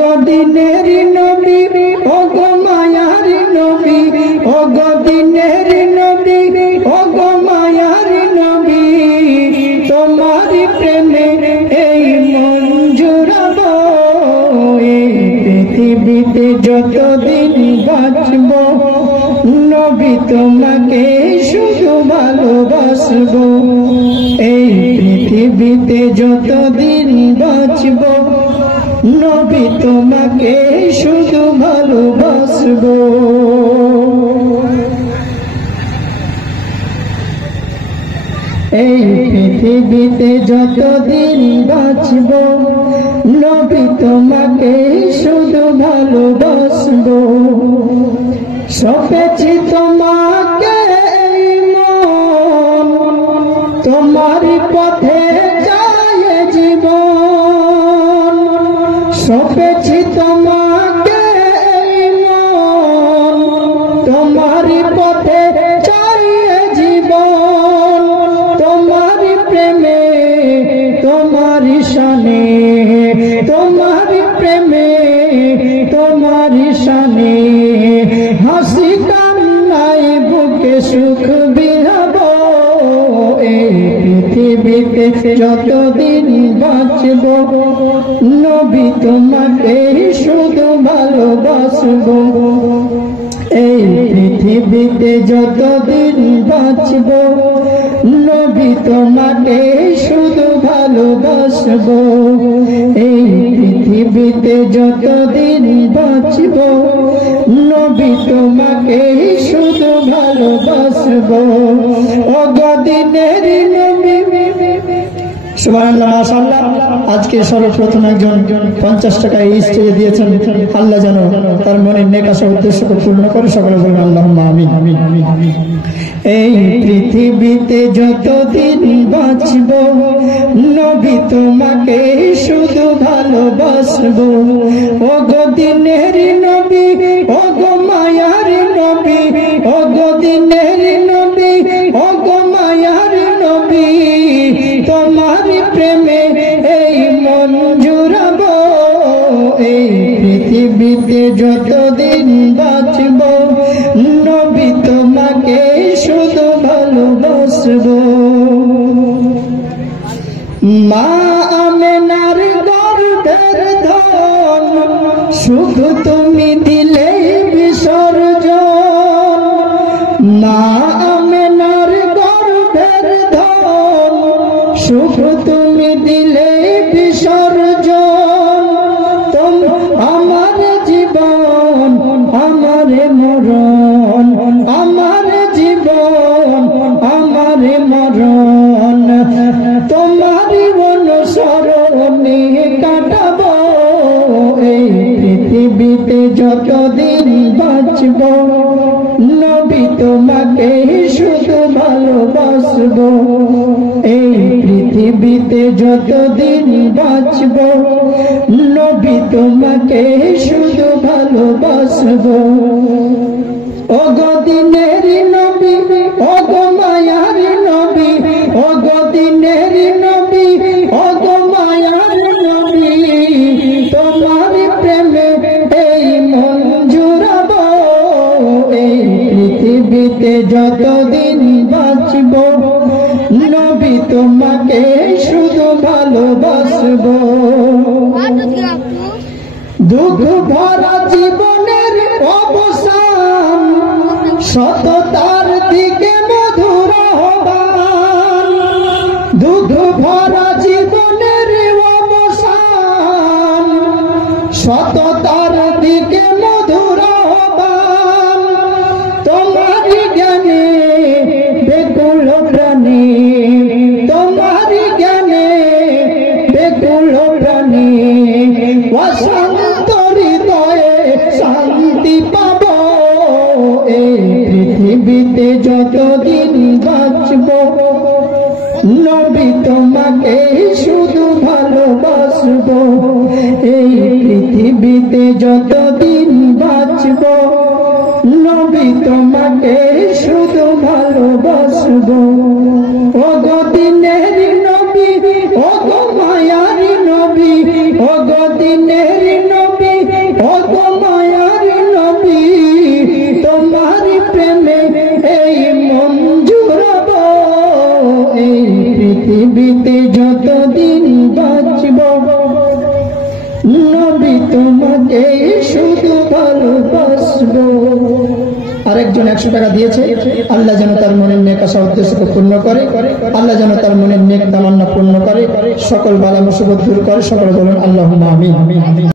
গো দিনের নবী ও গো মায়ার নবী ও গো দিনের নবী ও গো মায়ার নবী তোমার প্রেমে এই মন জুড়াবো এই পৃথিবীতে যতদিন বাঁচব নবী তোমাকে শুধু ভালোবাসবো এই পৃথিবীতে যতদিন বাঁচব নবী তোমাকে শুধু ভালোবাসবো এই পৃথিবীতে যতদিন বাঁচব নবী তোমাকে শুধু ভালোবাসবো সপেছি তোমাকে এই মন তোমার পথে যায় জীবন সপেছি তোমাকে এই মন তোমার পথে যায় জীবন তোমার প্রেমে তোমার শানে তোমার প্রেমে তোমার শানে হাসি কান্নায় বুকে সুখ বিলাবো এই পৃথিবীতে যতদিন বাঁচব নবী তোমাকে শুধু ভালোবাসবো এই পৃথিবীতে যতদিন বাঁচব নবী তোমাকে শুধু ভালোবাসবো এই পৃথিবীতে যতদিন বাঁচব নবী তোমাকে শুধু ভালোবাসবো ও গো দিনের নবী সুবহানাল্লাহ মাশাআল্লাহ আজকে সর্বপ্রথম একজন 50 টাকা এই স্টেজে দিয়েছেন আল্লাহ যেন তার মনের নেক আশা উদ্দেশ্যকে পূর্ণ করে সকলে বলুন আল্লাহুম্মা আমিন এই পৃথিবীতে যতদিন বাঁচব নবী তোমাকে শুধু ভালোবাসবো ও গো দিনের নবী ও গো মায়ার নবী ও গো দিনের নবী ও গো মায়ার নবী তোমার প্রেমে এই মন জুড়াবো এই পৃথিবীতে যতদিন বাঁচব নবী তোমাকে শুধু ভালোবাসবো মা আমেনার গর্ভের ধন সুখ তুমি দিলে বিসর্জন মা আমেনার গর্ভের ধন সুখ তুমি দিলে বিসর্জন আমার জীবন আমার মরণ আমার জীবন আমার মরণ তোমার অনুসরণে কাটাবো এই পৃথিবীতে যতদিন বাঁচব নবী তোমাকে শুধু ভালোবাসবো এই পৃথিবীতে যতদিন বাঁচব নবী তোমাকে শুধু ভালোবাসবো ও গো দিনের নবী ও গো মায়ার নবী ও গো দিনের নবী ও গো মায়ার নবী তোমার প্রেমে এই মন জুড়াবো এই পৃথিবীতে যতদিন বাঁচব নবী তোমাকে শুধু ভালোবাসবো দুঃখ ভরা জীবনের অবসান সততার দিকে মধুর আহ্বান দুঃখ ভরা জীবনের অবসান সততার দিকে মধুর আহ্বান তোমার জ্ঞানে বেকুল প্রাণী তোমার জ্ঞানে বেকুল প্রাণী হৃদয়ে শান্তি পাবো এই পৃথিবীতে যতদিন বাঁচব নবী তোমাকে শুধু ভালোবাসবো এই পৃথিবীতে যতদিন বাঁচব নবী তোমাকে শুধু ভালোবাসবো ও গো দিনের নবী ও গো মায়ার নবী ও গো দিনের নবী পৃথিবীতে যতদিন বাঁচব নবী তোমাকে শুধু ভালোবাসবো। আরেকজন 100 টাকা দিয়েছে, আল্লাহ যেন তার মনের নেক আশা উদ্দেশ্য পূর্ণ করে, আল্লাহ যেন তার মনের নেক তামান্না পূর্ণ করে, সকল বালা মুসিবত দূর করে। সকল বলুন আল্লাহুম্মা আমিন।